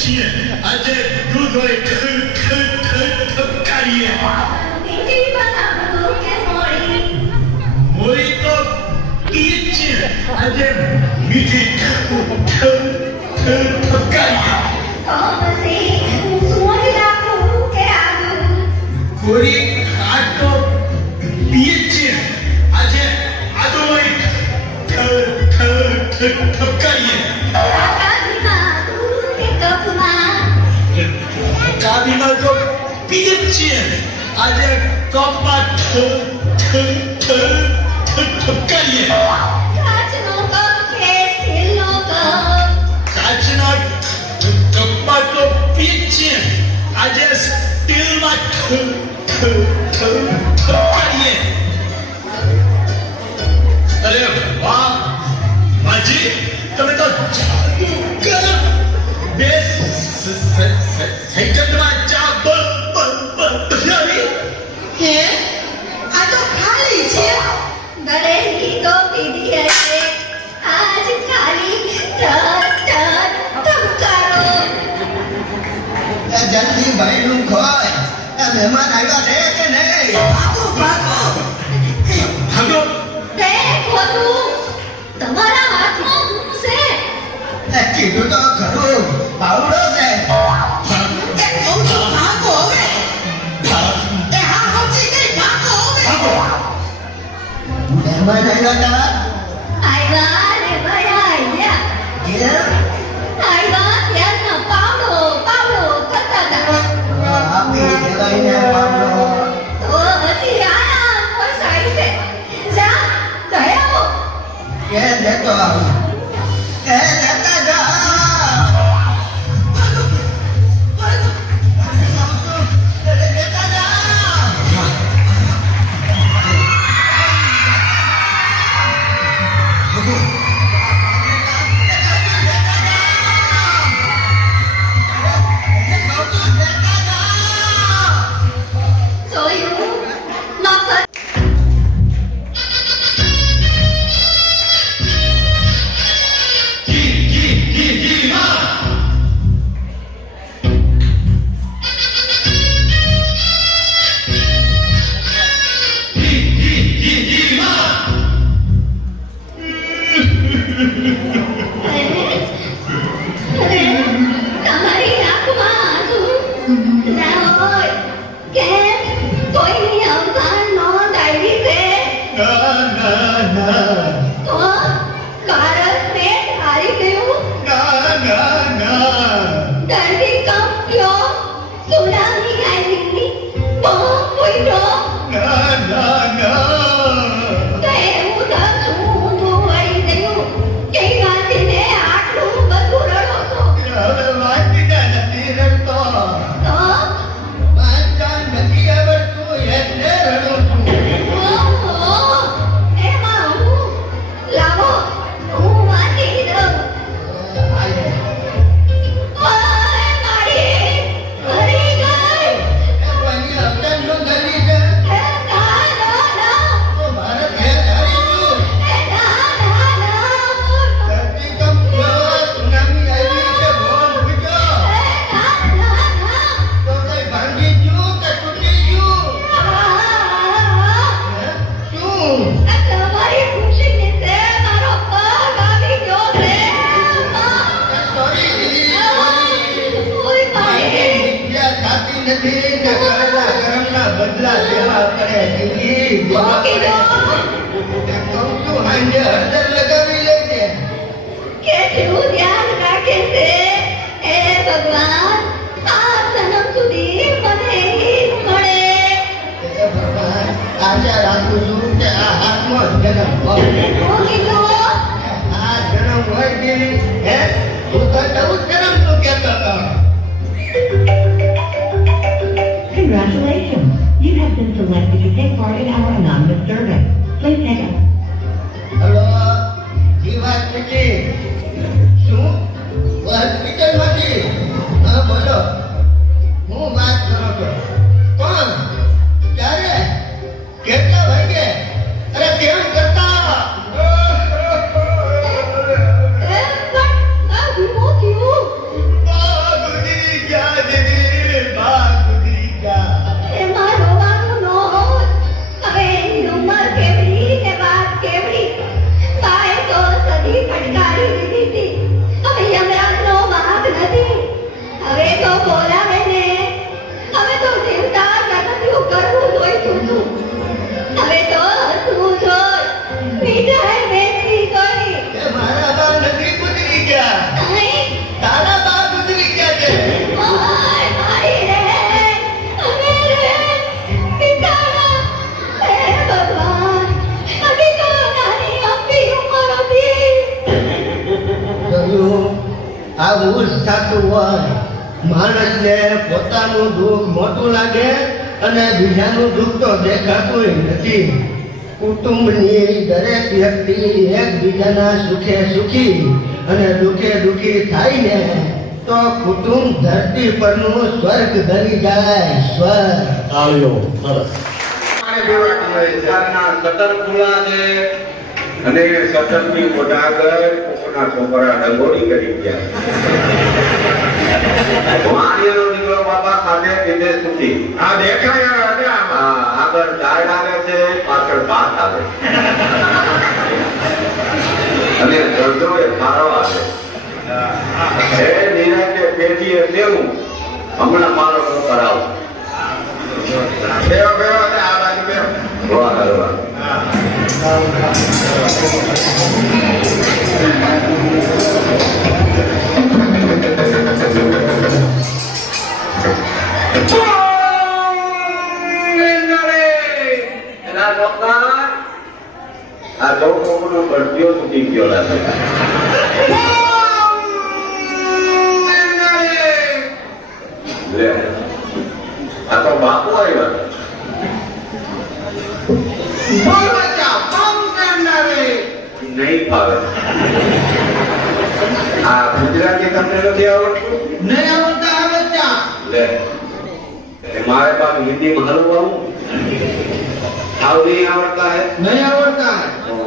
છીએ આજે દૂધ હોય ખકારીએ મોરી તો પીએ છીએ આજે મીઠી ખકારીએ કોરી ખાટો પીએ છીએ આજે આદો હોય ખકારીએ કાબીમાં તો પીએ છીએ આજે કપમાં ઠપકારીએ કાચના કપમાં તો પીએ છીએ આજે સ્ટીલમાં ઠપકારીએ અરે વાહ માજી તમે તો બે સેકન્ડમાં ચા બનાવી હે આ તો ખાલી છે દરેકની તો પીધી હશે આજ ખાલી ધબકારો જલ્દી ભાઈનું ખોય આ મહેમાન આવ્યા છે કે નહીં ભાગો ભાગો ભાગો તે ખોટું તમારા હાથમાં છે કીધું તો ખરું પાવડો છે એ કહું છું ભાગો હવે એ હા સમજી ગઈ ભાગો હવે મહેમાન આવ્યા આવ્યા રે ભાઈ આવ્યા આવ્યા ત્યારનો પાવડો કરતા હતા આપી દેવાઈને પાવડો તો હજી આયા કોઈ સાઈ છે જા ગયા એ દેતો એ દેતા જા જોયું નફરત તમારી આંખમાં આંસુ ના હોય કેમ કોઈની અવસાન નોંધાવી છે તો ભારત પેટ હારી ગયું ધરતીકંપ થયો સુનામી આવી બોમ્બ ફૂટ્યો તો એવું થતું વળી ગયું કે વાંચીને આટલું બધું રડો છો તો ઓહો એમાં હું લાવો હું વાંચી દઉં ઓય મારી મરી ગઈ એ ના ના ના એ ના તમારી ખુશીને તે મારો પગ આવી ગયો છે ઓય મારી બદલા લેવા કરે મૂકી દો હળદર લગાવી લેજે કેટલું ધ્યાન રાખે છે એ ભગવાન આ જન્મ સુધી મને ઈદ મળે ભગવાન આશા રાખું છું કે આ હાથમાં જન્મ હોય મૂકી દો આ જન્મ હોય કે હે તું તો ચૌદ જન્મ તું કહેતો હતો Congratulations! You have been selected to take part in our anonymous survey. Please take it. Hello જીવાત નથી શું હોસ્પિટલમાંથી હા બોલો હું વાત કરો છો કોણ ક્યારે કેટલા વાગે અરે કેમ કરતા એ પણ આ વિમો થયું માણસને પોતાનું દુઃખ મોટું લાગે અને બીજાનું દુઃખ તો દેખાતું નથી. કુટુંબની દરેક વ્યક્તિ એકબીજાના સુખે સુખી અને દુઃખે દુઃખી થાય ને તો કુટુંબ ધરતી પરનું સ્વર્ગ બની જાય. સ્વર્ગ. આવ્યો સરસ. અને સતતની મોઢાગર કોકના છોકરા રંગોળી કરી ગયા. વાણિયાનો દીકરો બાબા ખાધે પીધે સુખી. આ દેખાય આગળ દાળ આવે છે, પાછળ ભાત આવે અને દર્દોએ ફાળો આવે. હે નિરાતે પેઢીએ દેવું હમણાં મારો કરાવો. બેવો બેવો આ બાજુ બેવો. વાહ વાહ. આ લોકોનો ભરતીઓ તૂટી ગયો લાગે. આ તો બાપુ આવ્યા. નહીં ફાવે. આ ગુજરાતી તમને નથી આવડતું? નહીં આવડતા બચ્ચા. લે મારે પાસે હિન્દીમાં હલવું આવું નહીં આવડતા હે? નહીં આવડતા.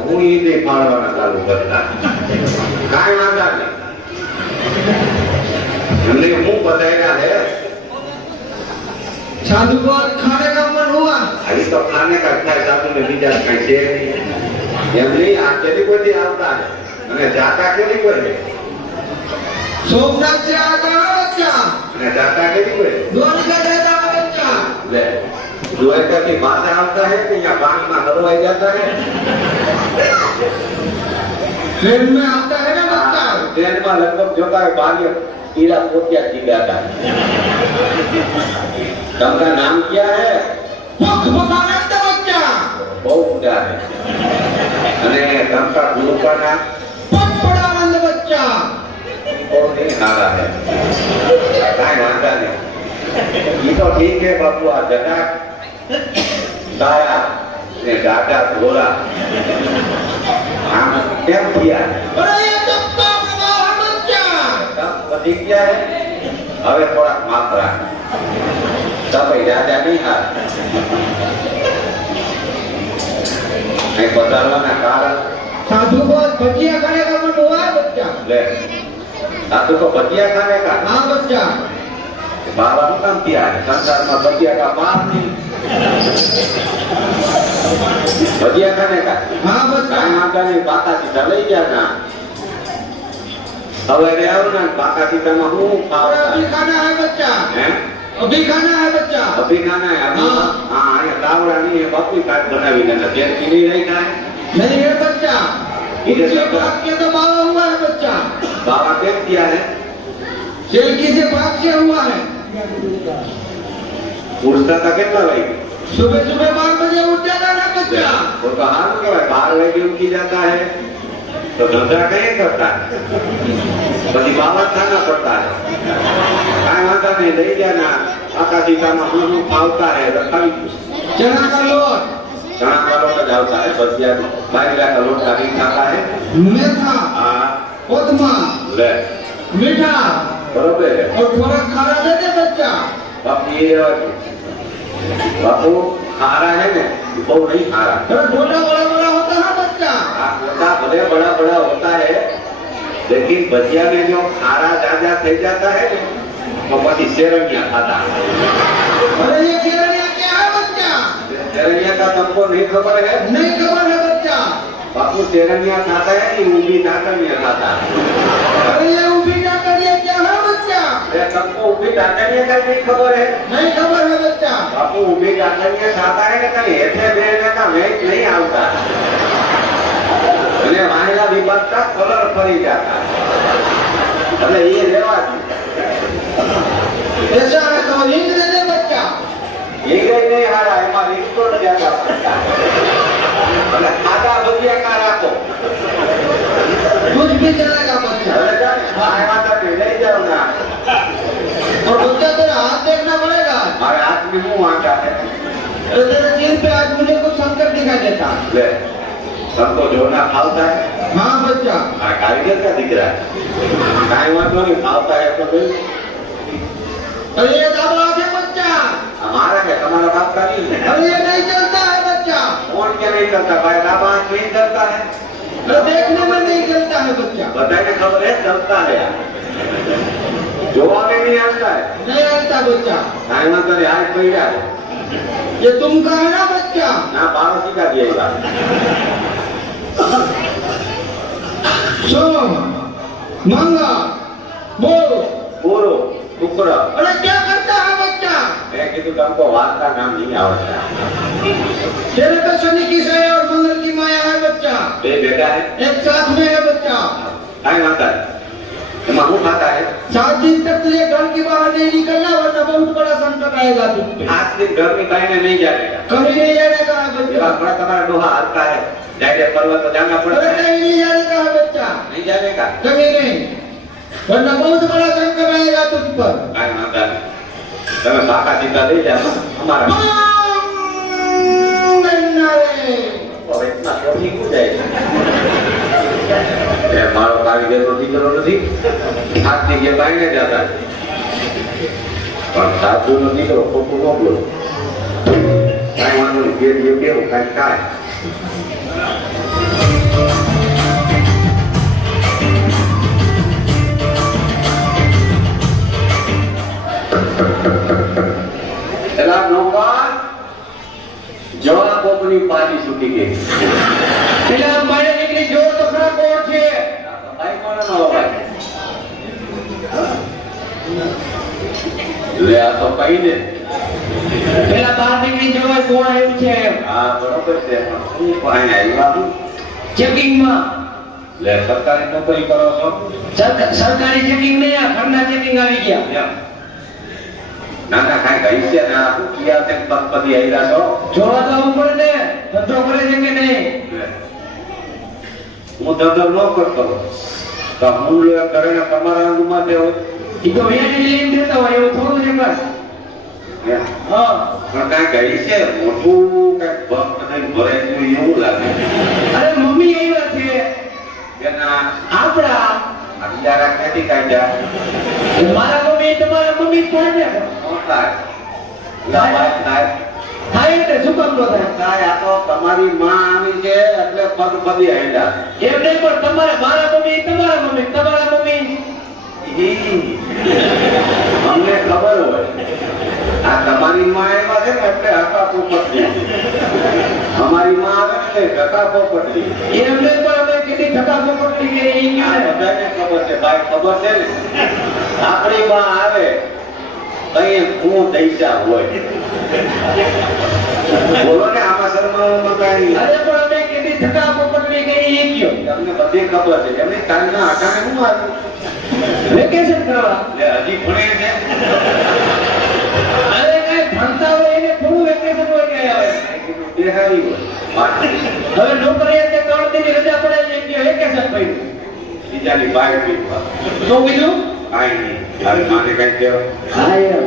હું હિન્દી ફાળવાના ચાલુ કરતા. કાંઈ વાંધા નહીં. એમને હું બતાવ્યા હે साधु को खाने का मन हुआ. अभी तो खाने का अच्छा साधु में बीजा कहीं से एम नहीं आ चली कोई आता है અને જાતા કેવી કોઈ सोमनाथ से आकर बच्चा. અને જાતા કેવી કોઈ द्वारका जाता बच्चा. ले द्वारका की भाषा आता है कि यहाँ पानी में हलवाई जाता है. ट्रेन में आता है ना बच्चा. ट्रेन में लगभग जोता है बागी कीड़ा पोतिया चिल्लाता है. तुमका नाम क्या है? भगवानंद बच्चा. बहुत ऊंचा है. અને तुमका गुरु का नाम? पटपड़ानंद बच्चा. और नहीं हारा है. काई वांधा नहीं. ये तो ठीक है बापू. आ जटा साया ने डाटा घोड़ा हम क्या किया? अरे ये तो काम है बच्चा. तब पति क्या है? હવે થોડાક માત્રા તમે રાજા નહીં હાર નહીં બતાવવાના કારણ. साधु को भजिया खाने का मन हुआ बच्चा. ले साधु को भजिया खाने का. हाँ बच्चा. बाबा નું કામ किया है संसार में भजिया का बाप नहीं. भजिया खाने का. हाँ बच्चा. કાંઈ વાંધા નહીં. બાકા સીધા લઈ જાના. હવે રે આવો ને બાકા સીધામાં હું और ખાવા अभी खाना है बच्चा. હે अभी खाना है बच्चा. अभी खाना है. अभी हाँ. हाँ ये तावड़ा नहीं है बापू काट बनावी देना. देर की नहीं रही खाए. नहीं है बच्चा. इधर उनके देखो. भाग के तो बाबा हुआ है बच्चा. बाबा देख किया है. सेल्की से भाग से हुआ है. उठता था कितना भाई? सुबह सुबह 12 बजे उठ जाता ना बच्चा. वो तो हाल क्या भाई 12 बजे उठी जाता है तो धंधा कहीं करता है. बड़ी बाबा खाना पड़ता है. काई वांधा नहीं. ले जाना आका सीता में हम खावता है रखाई. चना का लोट. चना का लोट जाता है. बसिया बाजरा का लोट काटी खाता है. मेथा. हाँ कोदमा. ले मीठा. बरोबर है. और थोड़ा खारा दे दे बच्चा. बापू ये बापू खारा है ना वो नहीं खारा. थोड़ा गोला बड़ा बड़ा होता है बच्चा. गोटा भले बड़ा बड़ा होता है लेकिन भजिया में जो खारा ज्यादा थे जाता है तो પછી सेरंगिया खाता है. अरे ये केरलिया क्या है बच्चा. सेरंगिया का तुमको नहीं खबर है? नहीं खबर है बच्चा. बापू सेरंगिया खाता है कि ऊबी टाकरिया खाता है? अरे ये उभी टाकरिया क्या है बच्चा. अरे तुमको ऊबी टाकरिया का नहीं खबर है? नहीं खबर है बच्चा. बापू ऊबी टाकरिया खाता है कि कहीं हेठे बेने का मैच नहीं आता અને વાયલા વિભાગતા કલર ફરી જાતા એટલે એ લેવા ऐसा है तो हिंग दे दे बच्चा. એ ગઈ નહીં હારા એમાં રીતો ન જાતા એટલે ખાધા ભજીયા કા રાખો. दूध भी चलेगा बच्चा. હવે જાને આ વાતા લઈ જાવ ના और हमारे हाथ में मुंह आटा है अरे तेरे सिर पे आज मुझे कुछ संकट दिखाई देता है। ले सबको जोड़ना फालता है हाँ बच्चा। कारीगर क्या दिख रहा है काई वातो नहीं फालता है तो भाई अरे ये दबा है बच्चा। हमारा क्या तुम्हारा बाप का नहीं है अरे ये नहीं चलता है बच्चा। कौन क्या नहीं करता भाई बाबा नहीं करता है अरे देखने में नहीं चलता है बच्चा। बताइए खबर है चलता है यार जोवा में नहीं आता है नहीं आता बच्चा। काई वातो नहीं हाथ पड़ रहा है ये तुमका है ना बच्चा। ना 12 सिक्का दिएगा सोम मंगा बोल पूरो टुकड़ा अरे क्या करता है बच्चा। मैं किसी तुमको वाद का नाम नहीं आवड़ता तेरे तो शनि की सया और मंगल की माया है बच्चा। ये बेटा है एक साथ में है बच्चा। काई माता है महू खाता है 7 दिन तक तुझे घर के बाहर नहीं निकलना वरना बहुत बड़ा संकट आएगा तुम पे। 8 दिन घर में कहीं नहीं जाएगा कहीं नहीं जाने का है ये बच्चा। बड़ा तुम्हारा डोहा हल्का है जाके पर्वत तो जाना अरे पड़ता है कहीं नहीं जाने का है बच्चा। नहीं जाएगा कहीं नहीं वरना बहुत बड़ा संकट आएगा तुम पर। काई माता है તમે કાકા સીતા લઈ જાઓ અમારા હવે इतना શોખી ક્યું જાય એ મારો કારીગર નો દીકરો નથી હાથની કે બાઈને જતા પણ સાધુ નો દીકરો ખોટું ન બોલો કાંઈ વાંધો નહીં જે કેવું કાંઈ થાય એલા નોકર જવા કોપની પાછી છૂટી ગઈ પેલા મારે નીકળી જો તો ખરા કોણ છે. ભાઈ કોનો નો ભાઈ લે આ તો કઈ ને પેલા બહાર નીકળી જવા કોણ આવ્યું છે એમ. હા બરોબર છે હું પાણી આવ્યા છું ચેકિંગ માં લે સરકારી નોકરી કરો છો સરકારી ચેકિંગ નહીં આ ઘરના ચેકિંગ આવી ગયા. એમ ના ના કાંઈ ગઈ છે ના શું કિયા છે પદપદી આવ્યા છો જોવા તો આવું પડે ને ધંધો કરે છે કે નહીં. હું ધંધો ન કરતો તો હું કરે ને તમારા અંગમાં તે હોય એ તો વ્યાજી લઈને દેતા હોય એવું થોડું છે બસ. હા પણ કાંઈ ગઈ છે મોટું કાંઈક ભક્ત ભરે એવું લાગે અરે મમ્મી આવ્યા છે એના આપડા અત્યારે ક્યાંથી કાઢ્યા મારા મમ્મી તમારા મમ્મી કોણ ને શું થાય લાભાય થાય થાય એટલે શું કામ નો થાય. કાંઈ આ તો તમારી માં આવી છે એટલે પગ પદી આવ્યા એમ નહીં પણ તમારે મારા મમ્મી તમારા મમ્મી અમને ખબર હોય આ તમારી માં એમાં છે ને એટલે હકા પોપટલી અમારી માં આવે ને હકા પોપટલી એમ નહીં પણ અમે કેટલી ધક્કા પોપટલી કે એ આ ક્યાં બધાને ખબર છે ભાઈ ખબર છે ને આપણી માં આવે કઈ હું દૈસા હોય બોલો ને આમાં શર્માવાનું કઈ અરે પણ અમે કેટલી ધક્કા પોપટલી કે એ કયો તમને બધી ખબર છે એમની તારીના આટાને શું આવ્યું વેકેશન કરવા. એટલે હજી ભણે છે અરે કઈ ભણતા હોય એને થોડું વેકેશન હોય કે આવે. બેહારી હોય હવે નોકરી એટલે 3 દિનની રજા પડે છે કે વેકેશન પડ્યું. બીજાની બાઈક પીવા શું કીધું? કાંઈ નહીં તારી માને કઈ કહેવાય હા એમ.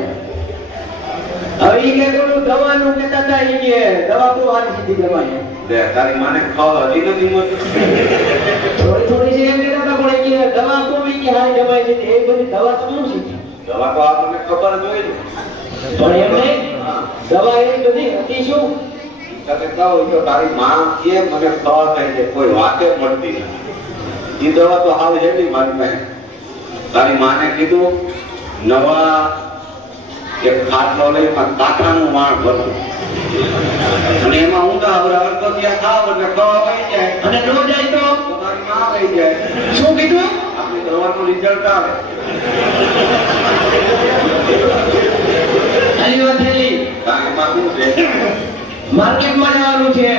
હવે ઈ કે કોનું દવાનું કેતા હતા ઈ કે દવા તો આની સીધી દવાય. લે તારી માને ખાવ હજી નથી મળતું થોડી છે એમ કેતા હતા પણ ઈ કે દવા કોવી કે હારી દવાય છે એ બધી દવા તો શું છે દવા તો આપણને ખબર જ હોય ને પણ એમ નહીં દવા એ બધી હતી શું તમે કહો તો તારી માં કે મને ખાવા થાય છે કોઈ વાતે મળતી નથી એ દવા તો હાલ છે નહીં મારી પાસે તારી માને કીધું નવા એક ખાટલો લઈ પણ કાંટાનું વાણ ભરવું અને એમાં ઊંધા હવરાવર તો ત્યાં ખાવ એટલે ખાવા વહી જાય અને નો જાય તો તારી માં વહી જાય શું કીધું આપણી દવાનું રિઝલ્ટ આવે આલી વાત થયેલી કારણ એમાં શું છે માર્કેટમાં જવાનું છે.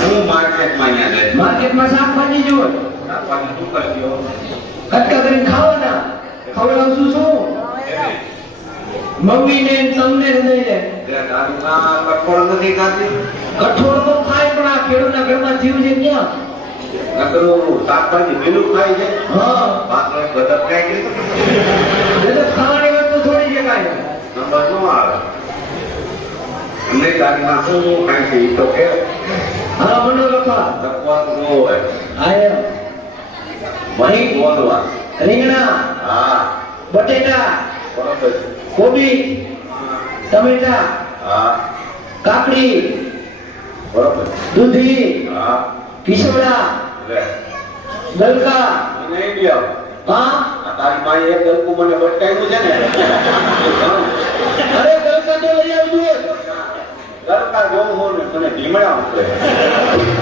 શું માર્કેટમાં અહીંયા જાય માર્કેટમાં શાકભાજી જોવે શાકભાજી શું કરજો કટકા કરીને ખાવાના ખવડાવશું શું મમ્મી ને તમને જ નહીં લે તારી માં કઠોળ નથી ખાતી કઠોળ તો ખાય પણ આ ખેડૂતના ઘરમાં જીવ છે ક્યાં. નકરું શાકભાજી પેલું ખાય છે હા પાત્ર ગદબ ખાય છે એટલે ખાવાની કાંઈ નંબર નો આવે અમને તારીમાં શું કાંઈ છે ઈ તો કે હા મંડો લખવા લખવાનું ન હોય આયો મહી બોલવા રીંગણા હા બટેટા બરોબર કોબી ટમેટા હા કાકડી બરોબર દૂધી હા કિશોડા લે ગલકા નહીં ગયો હા આ તારી માએ એક ગલકું મને બટકાયું છે ને અરે ગલકા તો લઈ આવજો ગલકા જોવું હોય ને મને ઢીમડા મૂકે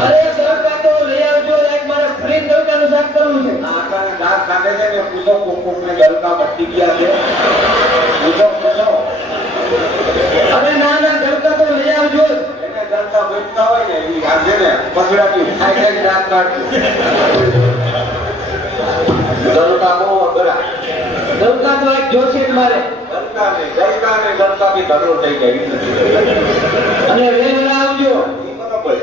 અરે ગલકા તો લઈ આવજો એક મારે ફ્રી ગલકાનું શાક કરવું છે આટાને દાંત કાઢે છે ને પૂછો કોક ને ગલકા બટી ગયા છે પૂછો અરે ના ના ગલકા તો લઈ આવજો એને ગલકા બટતા હોય ને એ આ છે ને પસડાટી ખાઈ ખાઈ દાંત કાઢતું ગલકા બહુ અઘરા ગલકા તો એક જોશે જ મારે ગલકા ને ગલકા બી ઘણો થઈ જાય એવું નથી. અને વેલા આવજો ઈ બરોબર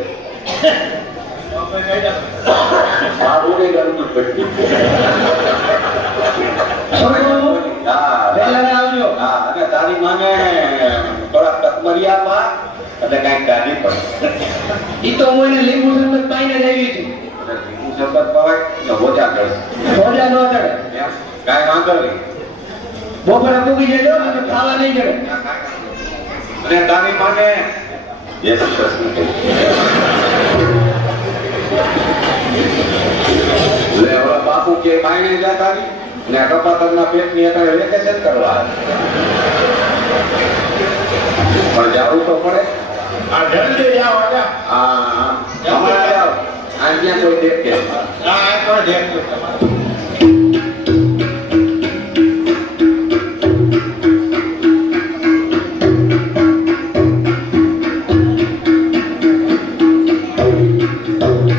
મારું ને ગલકું જ બટી હા વેલા આવજો હા અને તારી માને થોડા તકમરિયા પા એટલે કાંઈક ગાડી પડે ઈ તો હું એને લીંબુ શરબત પાઈને જ આવી છું એટલે લીંબુ શરબત પવાય ને ઓછા કરે સોડા ન ચડે એમ કાંઈ વાંધો નહીં બપોરે મૂકી જજો અને ખાવા નહીં ચડે અને તારી માને જય શ્રી કૃષ્ણ લે હવે બાપુ કે માયને જતા ની ને કપાતરના પેટની અત્યારે વેકેશન કરવા પણ જવું તો પડે આ જલ્દી જાઓ આજા હા હમણાં જાઓ અહીંયા કોઈ દેખે આ તો દેખજો તમારે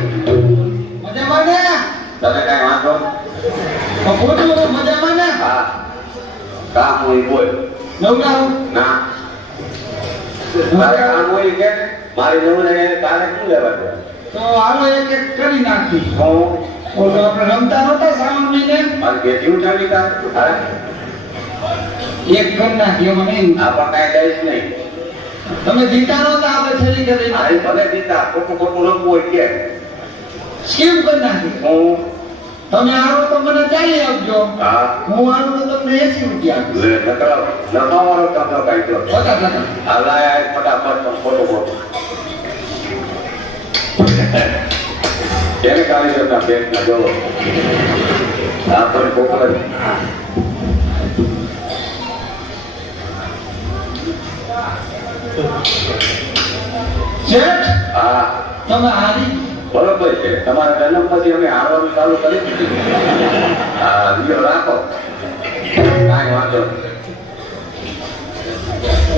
મજામાં ને તને કાંઈ વાંધો પૂછું મજામાં ને હા કામ હોય બોલ નવરાવું ના તારે કામ હોય કે મારી નવને તારે શું લેવા દે તો હાલો એક એક કરી નાખી હું ઓલો આપણે રમતા નહોતા શ્રાવણ મહિને મારી બેટી ઉઠાવી તારે એક કરી નાખી મને આપણ કાંઈ દઈશ નહીં તમે જીતા નહોતા આપણે છેલ્લી કરી મારી ભલે દીતા ખોટું ખોટું રમવું હોય કે સ્કીમ કરી નાખી હું તમે આવો તો મને ચાલી આપજો હા હું આવું તો તમને 80 રૂપિયા આપીશ લે નકાવાળો કામનો કાંઈ તો 50 આ લાય આ ફટાફટ પણ ખોટું ખોટું એને કાઢી જતા પેટના જોવો આ પણ કોકર શેઠ હા તમે હારી બરોબર છે તમારા જન્મ પછી અમે આવવાનું ચાલુ કરી દીધું હા બીજો રાખો કાંઈ વાંધો નહીં.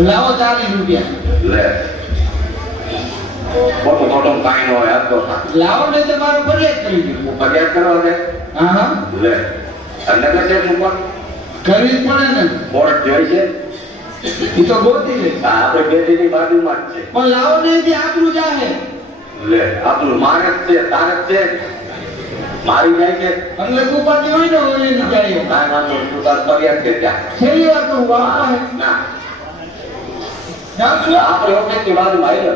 લાવો 40 રૂપિયા લે ખોટું ખોટું કાંઈ ન હોય આ તો લાવો ને તો મારું ફરિયાદ કરી દઉં ફરિયાદ કરવા દે હા હા લે અને કશે ઉપર કરવી જ પડે ને કોર્ટ જોઈ છે એ તો ગોતી લે આ આપણે બેટીની બાજુમાં જ છે પણ લાવો ને એથી આટલું જાહે લે આપણું મારે જ છે તારે જ છે મારી જાય છે એટલે કુપાતી હોય ને ઓલી ની જાય કાંઈ વાંધો નહીં, તું તાર ફરિયાદ છે ત્યાં છેલ્લી વાર તો હું વાપા હે ના જાઉં છું આપણે ઓફિસની બાજુમાં આવી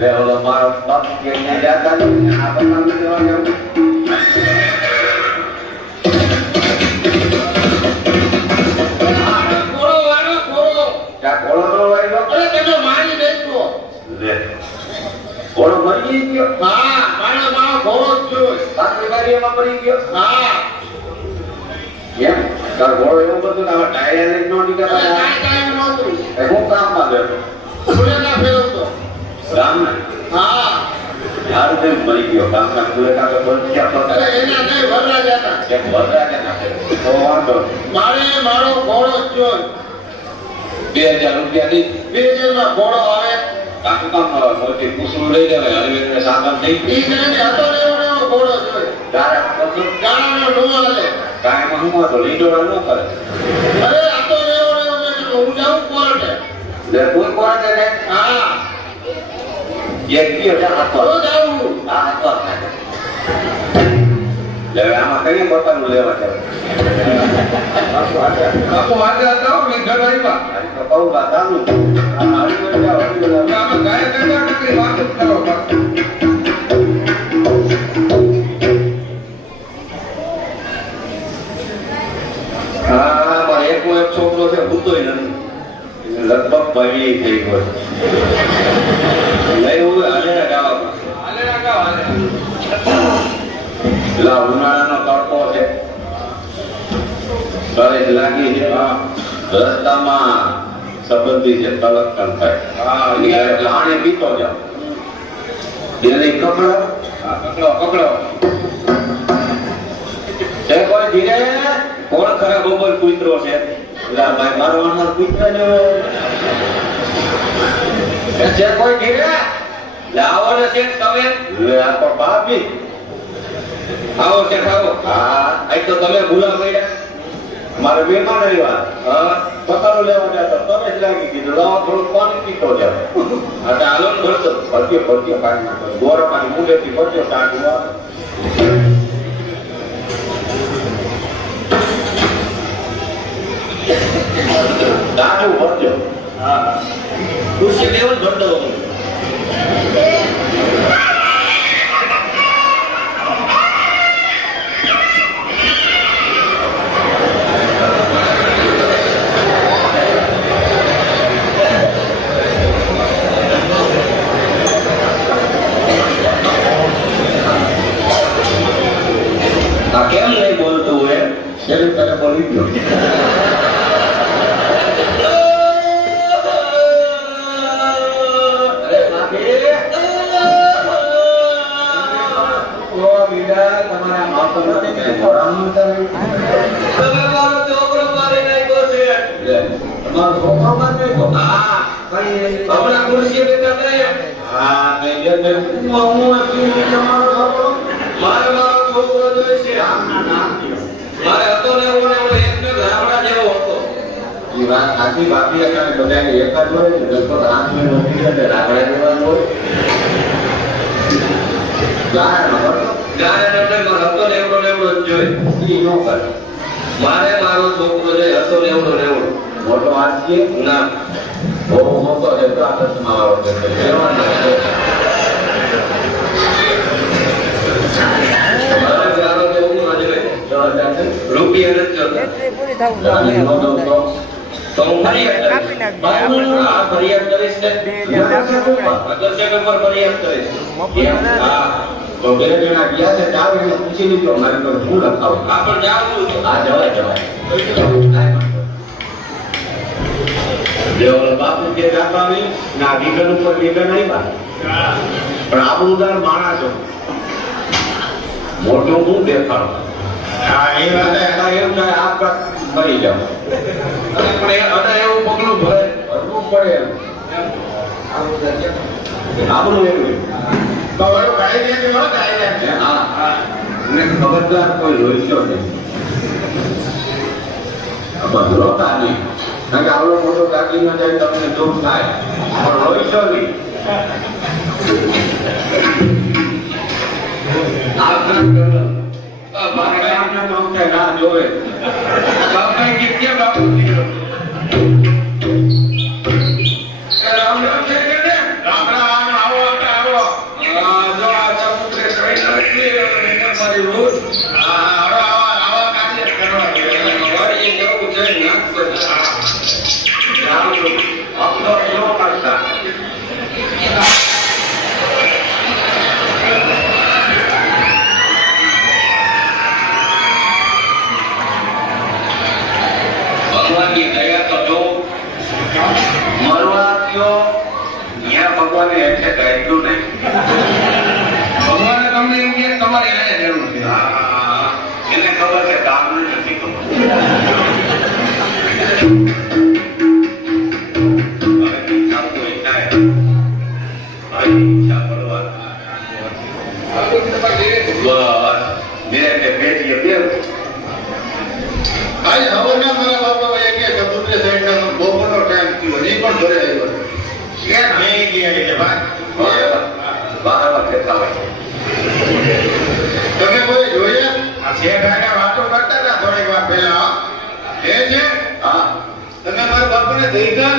લે ઓલો મારો બાપ કે ત્યાં જાતા નહીં આ બધાને દેવા જવું કોળો વાળો કોળો ત્યાં ઘોડો તો વાગ્યો અરે તમે મારી દેજો લે ઘોડો મરી ગયો હા મારો ઘોડો જ જોઈ બાકી ગાડીમાં મરી ગયો હા એમ તાર ઘોડો એવું બધું આવા ટાયર લઈને નો નીકળતા કાંઈ નહોતું એ હું કામમાં ગયો સુરેખા ફેરવતો ગામને હા યાર તે મરી ગયો ગામના કુલેકા તો બંધ થયા તો અરે એના નહીં વરરા જતા એક વરરા કે નાખે તો વાંધો મારો ઘોડો જ જોઈ 2000 રૂપિયા દી 2000 માં ઘોડો આવે કાકુ કામ મોટી કુસરું લઈ લેવાય હરિવેશને સાધન થઈ ઈ કરીને હતો ને એવો ઘોડો જોઈ તારા બધું ગાળાનો નો હાલે કાંઈમાં હું વાંધો લીડોરા ન કરે અરે હતો ને એવો મેં કીધું હું જાઉં કોર્ટે લે કોઈ કોણ ને હા એક ગયો છે હાથો હું જાઉં આ હાથો હવે આમાં કઈ પોતાનું લેવા છે બાપુ આજે હતા મેં ઘર આવ્યા તો કહું દાદાનું આમાં ગાય ગાય કેટલી વાત જ કરો બાપુ. હા મારે એક છોકરો છે ભૂતોય નથી લગભગ પહેલી થઈ ગયો લઈ હું હાલે ગાવા હાલે ના ગાવ હાલે. પેલા ઉનાળાનો તડકો છે તરસ લાગી છે રસ્તામાં સંબંધી છે તલક્ષણ થાય એટલે આને પીતો જાવ એને કપડો પકડો પકડો છે કોઈ ધીરે કોણ ખરા બપોર કૂતરો છે એટલે ભાઈ મારો અણહર કૂતરા ને છે કોઈ ધીરે લાવો ને છે તમે લે આ તો બાપી આવો છે આવો હા આ તો તમે ભૂલા પડ્યા મારે મહેમાન આવ્યા હા પતારો લેવા જતો તમે જ લાગી કીધું લાવો થોડું પાણી પીતો જાવ એટલે હાલો ને ભરતો ભરતીઓ પાણી નાખો ગોરા પાણી મુંડેથી ભરજો ટાંકવા દાદુ ભરજો હા ખુશી દેવલ ભરતો કેમ નહીં બોલતું હોય એનું તને બોલી ગયો આખી બાકી બધાને એક જ હોય લગભગ 8 મહિનો રાગડા દેવાનું હોય મારે મારો છોકરો જે હતો ને એવડો રેવડો મોટો હાથ છે ના બહુ મોટો છે તો આદર્શમાં આવે છે તો હું ફરિયાદ કરીશ ને ફરિયાદ કરીશ તો બે જણા ગયા છે ચાર એને પૂછી લીધો મારી પર શું લખાવું આ પણ જાવું આ જવાય દેવલ બાપુ કે જાપાની ના વિગન ઉપર વિગન આવ્યા પણ આબરૂદાર માણસ છો મોટો હું દેખાડો હા એ વાત એમ થાય આપ મરી જાવ પણ એ અડા એવું પગલું ભરે ભરવું પડે એમ આબરૂ એવું બરોબર ગાડી દે કે મને ગાડી દે હા મને ખબરદાર કોઈ લોઈશો નહીં અબ લોટા નહીં કારણ કે આવડો મોટો ગાડી ન જાય તમને દુઃખ થાય પણ લોઈશો નહીં આપના કરો મારે કામને તો કે ના જોવે બાપને કે બાપુ દીકરો રામ રામ છે કે ને રામ રામ આવો આવો જો આ ચપુત્રે સહી નથી મારી રોજ આવા કાર્ય કરવા મારી કેવું છે નાક તો રામ આપનો નો કરતા ભગવાનની દયા તો જો મરવા કયો ત્યાં ભગવાને એટલે કહેલું નહીં ભગવાને તમને એમ કે તમારે એને જરૂર છે એને ખબર છે દાન નથી ખબર હવે ઈચ્છા કોઈ થાય હવે ઈચ્છા કરવા બસ મેરે પેટીએ બે આજ હવના મારા બાપા એ કે કબૂતરે સાઈડનો બપોરનો ટાઈમ થયો નહીં પણ ઘરે આવ્યો કે નહીં ગયા એટલે ભાઈ બરાબર કહેતા હોય તમે કોઈ જોયા દેખા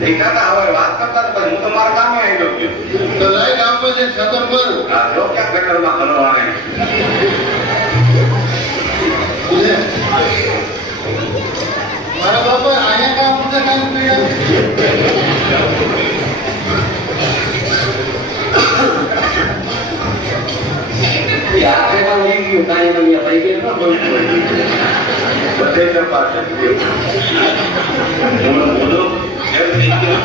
દેખાતા હવે વાત કરતા હતા, પછી હું તો મારા કામે આવી ગયો. તો લાઈ ગામ પર છે ખબર પર આ જો ક્યાં ગટરમાં હલવાને. મારા બાપા આયા કામ છે કામ કર્યા યાર પણ લઈ ગયું કાંઈ નહીં લઈ ગયું ના બોલ બધે કૃપા છે. બોલો કેમ થઈ ગયું?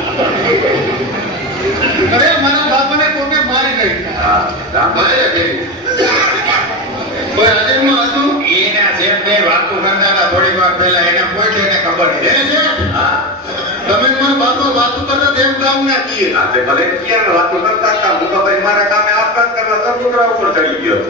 અરે મારા બાપાને કોકે મારી ગઈ હા રામાય કરી. કોઈ હાજરમાં હતું એના જેમ બે વાતો કરતા હતા થોડી વાર પહેલા એને કોઈ એને ખબર હે નહીં. છે હા તમે મારા બાપા વાતો કરતા તેમ કામ ના કીએ આ તે ભલે ક્યાં વાતો કરતા હતા, હું તો ભાઈ મારા કામે આપઘાત કરવા કબૂતરા ઉપર ચડી ગયો.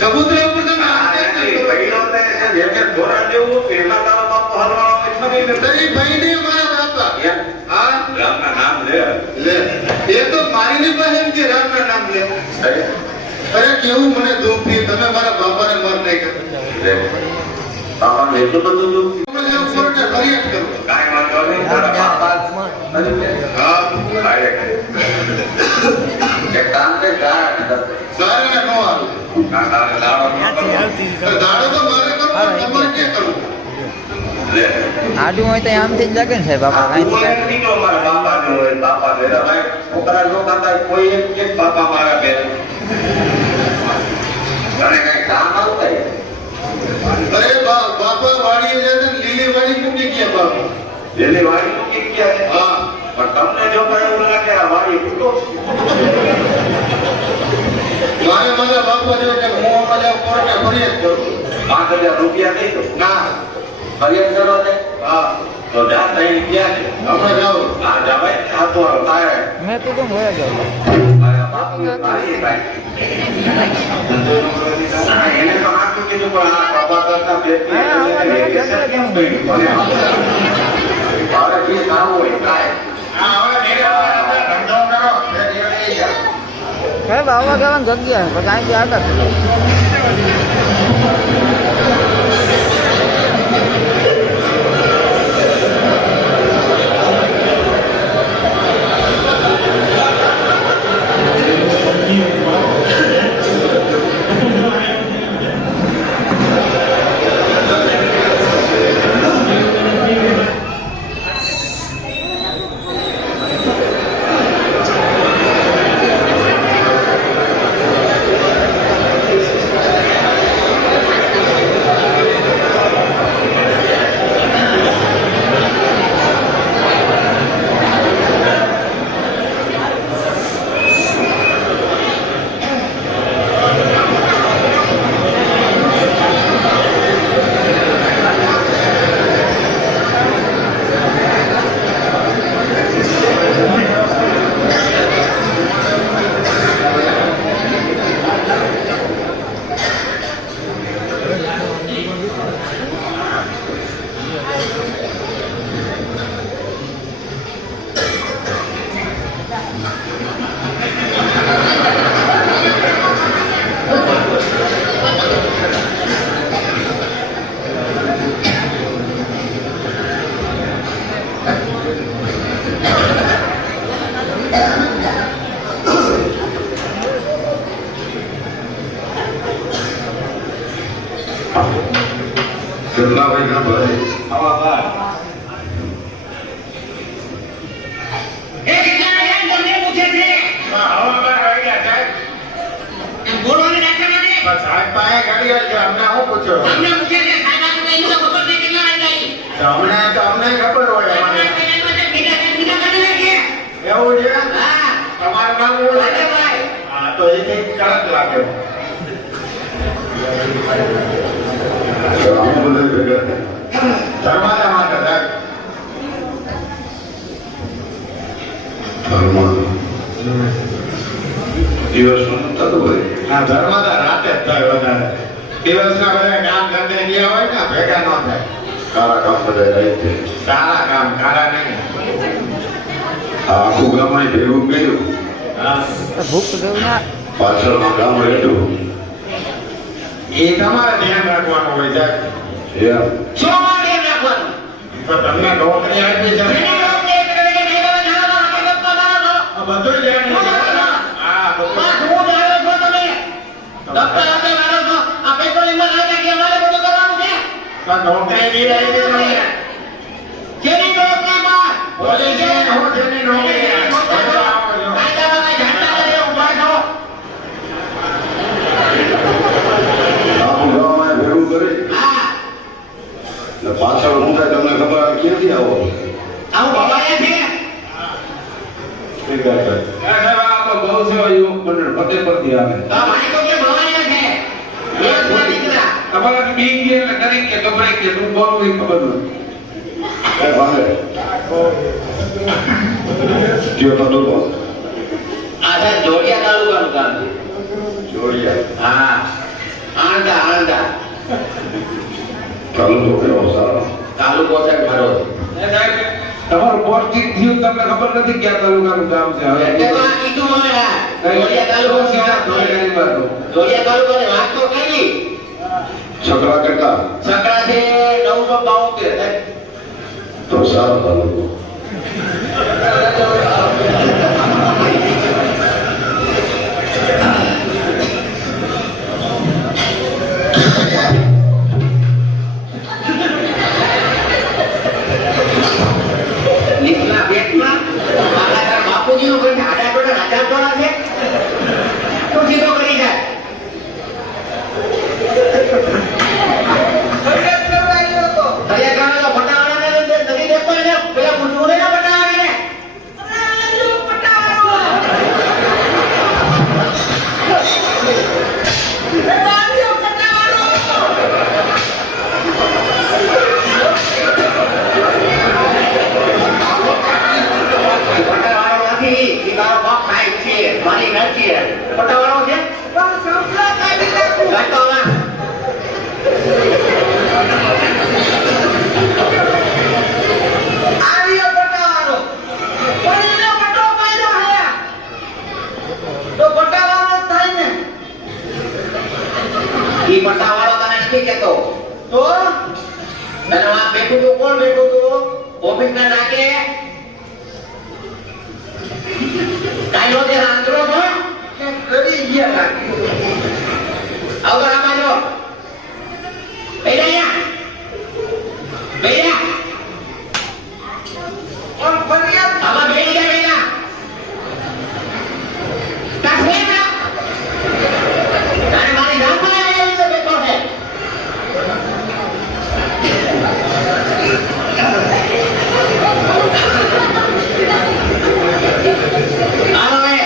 સબુદ્ર ઉપર તમે આ હાથ એટલે નાખો. પહેલો તે છે જેમ કે ધોરણ જેવું પહેલા તારો બાપો હલવાનો હોય મને તારી ભાઈને મારા બાપા એમ હા રામના નામ લે. લે એ તો મારીને પાસે એમ કે રામના નામ લે અરે અરે કેવું મને દુઃખ થયું તમે મારા બાપાને મર નાખ્યા લે બાપાને એટલું બધું દુઃખ. આપણે જેમ કોર્ટને ફરિયાદ કરો કાંઈ વાંધો નહીં, તારા બાપા હા કાંઈ કરે. એક કામ કર જા સારે ને નો આવે કાંટાને લાવો દાડો તો મારે કરવો પણ તમારે ક્યાં કરવું લે. આડું હોય તો આમથી જ લાગે ને સાહેબ આ આપણે તું એમ નહીં કહો મારા બાપાનું હોય, બાપા ભેરા ભાઈ છોકરા નો ખાતા હોય, કોઈ એક બાપા મારા ભેરા. તને કઈ કામ આવું થાય? અરે બાપા વાડીએ જતા ને લીલી વાડી મૂકી ગયા બાપા જેની વાડી મૂકી ગયા છે. હા પણ તમને જો પણ એવું લાગે આ વાડી ફૂટો મારે મારા બાપા જેવો કે હું અમારે કોર્ટને ફરિયાદ કરું 5,000 રૂપિયા નહીં તો ના ફરિયાદ કરો ને હા તો જા તઈ ગયા છે. હમણાં જાઓ આ જવાય ને આ તો તારે મેં તો કેમ હોય ગયો મારા બાપુ મારી ભાઈ. હા, એને તો આટલું કીધું પણ આ કપા કરતા પેટની વેકેશન કેમ કર્યું? હવે જે કામ હોય કાંઈ. હા, હવે ધીરે ધીરે આપણે ધંધો કરો. ધીરે ધીરે લઈ જાઓ. સાહેબ આવવા જવાની જગ્યા છે પછી અહીંથી આગળ ભાઈ ના ભાઈ આવા બાર એ કેટલા યાર તમને પૂછે છે આવા બાર આવી ગયા સાહેબ. બોલવાને રાખવા માટે બસ સાહેબ પાસે ગાડી આવી છે. અમને શું પૂછો? તમને પૂછે છે સાહેબ આ તો એનું તો ખબર નહીં કેટલા આવી ગઈ તો અમને ખબર હોય અમારે. એવું છે? હા તમારું નામ એવું છે? ભાઈ હા તો એ કંઈક કડક લાગે. ધર્માદા માટે સાહેબ. દિવસનું થતું હોય. હા ધર્માદા રાતે જ થાય વધારે. દિવસના બધા કામ ધંધે ગયા હોય ને ભેગા ન થાય. સારા કામ બધા રહે છે. સારા કામ કારા નહીં. આખું ગામ અહીં ભેગું કર્યું. હા ભૂખ જેવું ના પાછળનું ગામ રહેતું. એ તમારે ધ્યાન રાખવાનું હોય સાહેબ. શું માં ધ્યાન રાખવાનું તો તમને નોકરી આપી છે નોકરી બી આવી ગઈ મને. જેની નોકરી માં બોલી છે હું જેની નોકરી કાયદામાં કઈ જાણતા નથી ઉભા છો. આખું ગામ અહીંયા ભેગું કરી હા ને પાછળ હું થાય તમને ખબર આવે ક્યાંથી આવો આવું ભવાયા છે. ઠીક છે આ તો બહુ સેવા યુવક મંડળ ફતેપુરથી આવે. તો મારી તો કે ભવાયા છે એ પૂરા દીકરા. તમારે બી ગયા એટલે કરી કે ગભરાઈ કે તું બોલવું એ ખબર નથી. એ ભાલે કયો તો તું બોલ. આ છે જોડિયા તાલુકાનું ગામ છે. જોડિયા હા આંધા તાલુકો કેવો સારો તાલુકો છે મારો. એ સાહેબ, તમારું પોસ્ટિંગ થયું તમને ખબર નથી ક્યાં તાલુકાનું ગામ છે હવે એટલે તો આ કીધું મને આ જોડિયા તાલુકો સીધા ધોળેગાની બાજુ. જોડિયા તાલુકાની વાત તો કરી. છકડા કેટલા સકરા છે 972. તો સારો તાલુકો નીચલા પેટમાં મારા બાપુજીનું કોઈ આડા ટોળા રાજા ટોળા છે તો સીધો કરી જાય. ફરિયાદ કરવાનો તો પટાવાળાને નથી દેખતો એને પેલા પૂછવું નહીં ને પટાવાળાને. પટાવાળો નથી ઈ મારો બાપ સાહેબ છે મારી નથી પટાવાળો છે ગાતો આવા. ઈ પટાવાળો તને નથી કેતો તો તને આ બેઠું તું કોણ બેઠું તું ઓફિસ ના નાકે કાઈ નો તે આંતરો છો કરી ગયા આવો રામા જો બેયા બેયા ઓર ફરિયાદ આમાં બેઈ ગયા બેયા કાફેના તારે મારી રામા આવી તો બેઠો છે. આવો એ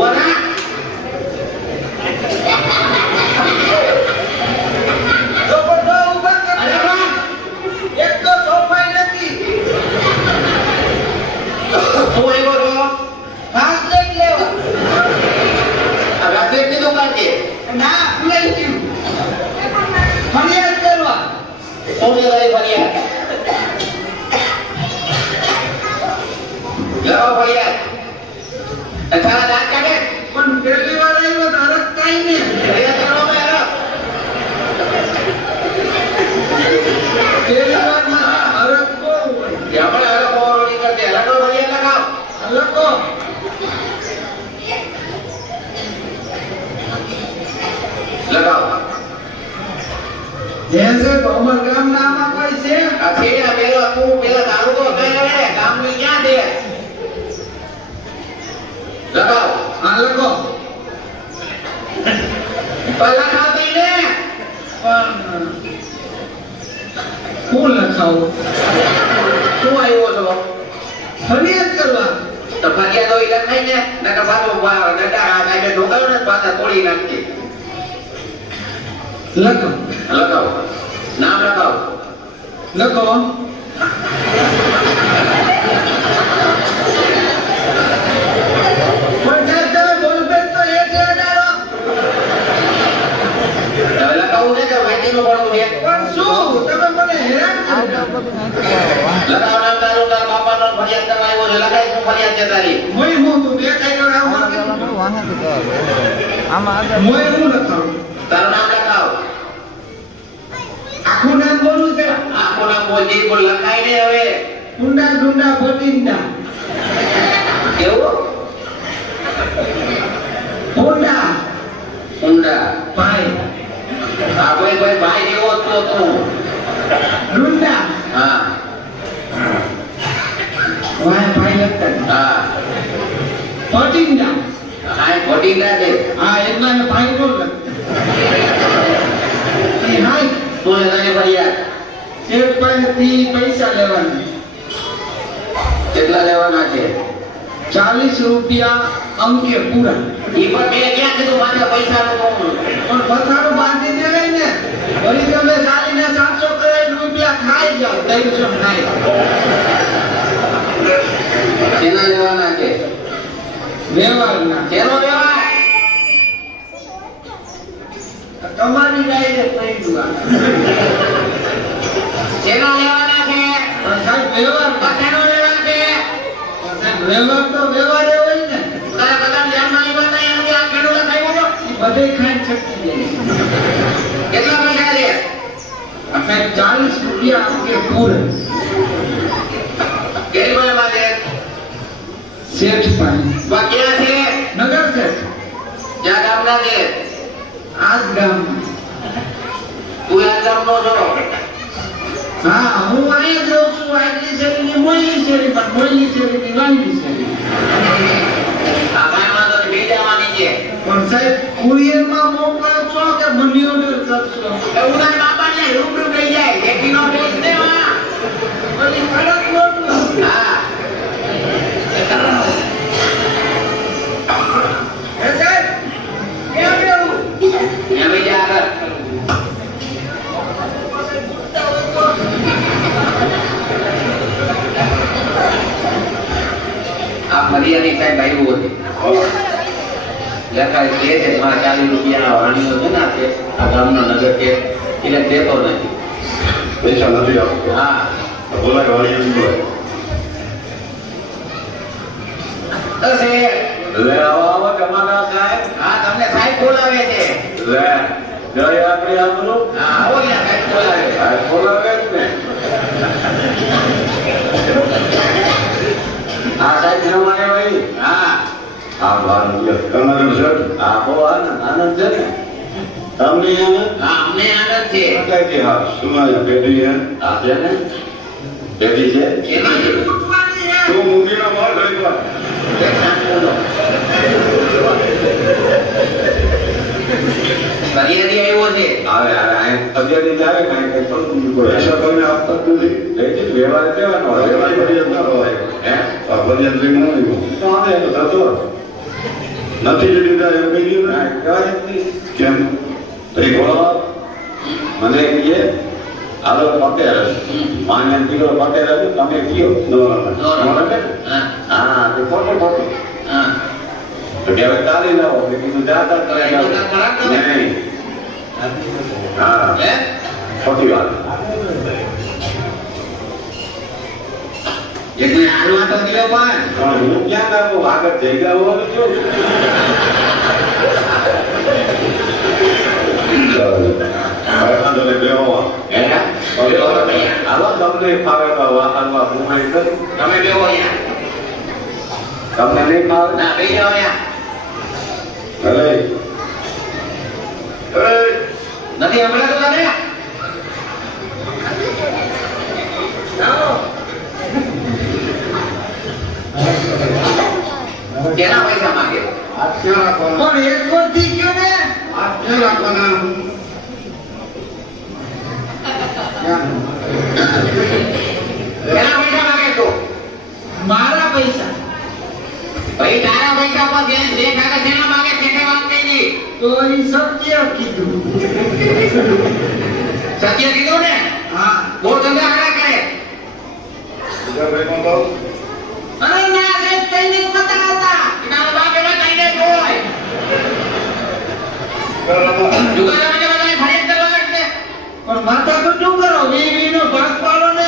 ઓરા તો પડો ઉભા કર. અરે વાહ એક તો સોફાઈ નથી. તું આવ્યો છો ઘાસ લઈ લેવા. આ રાજેશની દુકાન છે ના ભૂલાઈ ગયું. ફરિયાદ કરવા શું છે તારી ફરિયાદ? લાવો ફરિયાદ. તારા દાંત કાઢે પણ પહેલી વાર આવ્યો તારે કઈ નહીં ફરિયાદ કરો મેં હરો પહેલી વાર માં હરક બહુ હોય આપણે હરક બહુ નહીં કરતે લખો ફરિયાદ લખાવ લખો લગાવ. જૈસે અમાર ગામ નામાં કોઈ છે આ છે આ પેલો તું પેલા તાલુકો કઈ હવે ગામની ક્યાં છે લગાવ. આ લખો પહેલા ખાતી ને હું લખાવું શું આવ્યો છો ફરિયાદ કરવા તો ફરિયાદ હોય લખાઈ ને નકર પાછું ડંડા આ કાઢે ઢોકાયો ને પાછા તોડી નાખી. લખો લગાવો નામ લગાવો. લખો પણ સાહેબ તમે બોલબેન તો એક લગાડો. હવે લગાવું છે કે વેચીનું પડવું છે પણ શું તમે મને હેરાન આ કરો તો બધું નથી કહેવાનું. લગાવ નામ તારું તારા બાપાનો ફરિયાદ કરવા આવ્યો છે લગાઈ શું ફરિયાદ છે તારી? મોય હું તું દેખાઈ ગયો આમ આમાં જવાનું વાંહેથી કહેવાનું. આમાં આગળ મોય હું લખાવું તારું નામ લગાવ. આખું નામ બોલું છે આખું નામ બોલ જે બોલ લખાઈ ને હવે ઊંડા ડુંડા બટિંડા કેવું ઊંડા ઊંડા ભાઈ આ કોઈ ભાઈ જેવો જ તો તું. ડુંડા હા વાહ ભાઈ લગતા હા પટિંડા હા ખોટી ના દે. હા એટલા ને ભાઈ બોલ એ હાય તું એને ભાઈ યાર શેઠ પાસેથી પૈસા લેવાના કેટલા લેવાના છે? 40 રૂપિયા અંકે પૂરા ઈ પણ મેં ક્યાં કીધું મારે પૈસા નું પણ પથારું બાંધી દેવાય ને વળી તમે ચાલીને 700 કરોડ રૂપિયા ખાઈ જાઓ 300 ખાઈ કેટલા લેવાના છે? વ્યવહારના કેનો લેવા? તમારી ગાઈને પૈડું કેનો લેવાના છે? સાહેબ વ્યવહાર કેનો લેવા છે? વ્યવહાર તો વ્યવહારે હોય ને તારા બધા ધ્યાનમાં આવ્યા હતા એમ કે આ કેનો લખાવ્યો હતો? બધે ખાઈ છટકી જાય કેટલા પૈસા છે? સાહેબ 40 રૂપિયા અંકે પૂરા કેરી બોલવા છે? શેઠ પાસે વા ક્યાં છે? નગર શેઠ ક્યાં ગામના છે? આજ ગામ તું આ ગામનો છો? હા હું અહીંયા જ રહું છું વાયલી શેરીની મોયલી શેરી પણ મોયલી શેરીની વાયલી શેરી આ ભાઈ માં તો ભેજાવાની છે. પણ સાહેબ કુરિયરમાં મોકલો છો કે મની ઓર્ડર કરશો એવું ના બાપાને રૂબરૂ થઈ જાય. એકીનો ડોઝ દેવા. પછી કડક નોટું હા હે સાહેબ કેમ રહેવું એ બીજા આગળ આ ફરિયાદી સાહેબ આવ્યું હતું. લખાય કે છે મારા 40 રૂપિયાના વાણીઓ છે ને તે આ ગામનો નગર કે એટલે દેતો નથી. પૈસા નથી આપતો. હા બોલાય વાળી એમ બોલાય. થશે. લે આવો આવો તમારા સાહેબ. હા તમને સાહેબ બોલાવે છે. લે જય આપણે આપણું હા આવો ત્યાં સાહેબ બોલાવે. સાહેબ બોલાવે જ ને. હા સાહેબ જમાને ભાઈ. હા આ વાત કનાગર સર હા બહુ આનંદ છે ને. તમને આનંદ હા અમને આનંદ છે. કઈ હા સુના પેટી હે આ છે ને પેટી છે એની તું મૂકીનો માર લઈ લો. ફરિયાદી આવ્યો છે. આવે આવે આ ફરિયાદી જાય કાઈ કઈ પણ પૈસા કોઈને આપતા જ નથી. લેજે વ્યવહાર દેવાનો વ્યવહાર ફરિયાદ ના હોય. હે આ ફરિયાદ લઈને હું આવ્યો. તો આને તો થતો નથી જ લીધા એવું કહી દઉં ને. કહેવાય જ નહીં. કેમ તો એ બોલો મને કહીએ હાલો પટેલ માન્ય કિલો પટેલ હતું તમે કયો નો હા હા તે ખોટું ખોટું હા તો કે હવે ચાલી લાવો મેં કીધું જાતા કરાવી આવો નહીં હા ખોટી વાત એક ને હાલવા તો દિયો પણ હું ક્યાં નાખું આગળ જગ્યા હોવાનું છું હાલો તમને ફાવે તો વાહનમાં ઘુમાઈ કરી તમે બેહો અહીંયા તમને નહીં ફાવે ના બેહી જાઓ અહીંયા અરે નથી હમણાં તો તમે કેના પૈસા માંગે પણ એક કોટી ગયો ને કેના પૈસા માંગે તું મારા પૈસા ભાઈ તારા પૈસા પર જે કાગળ કેના માંગે તેને વાત કહી દી તો એ સત્ય કીધું સત્ય કીધું ને હા બોલ ધંધા હારા કરે અરે ના રે તૈનિક નતા આવતા એના બાપ એવા કહીને જોય જુગારા માટે બધા ફરિયાદ કરવા એટલે પણ માથા તો શું કરો વી નો ભાગ પાડો ને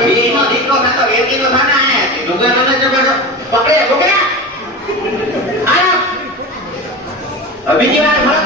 વીનો દીકરો થતો વેચીનો થાને આયા જુગારાને જબર પકડે પકડા આયા બીજી વાર ફરક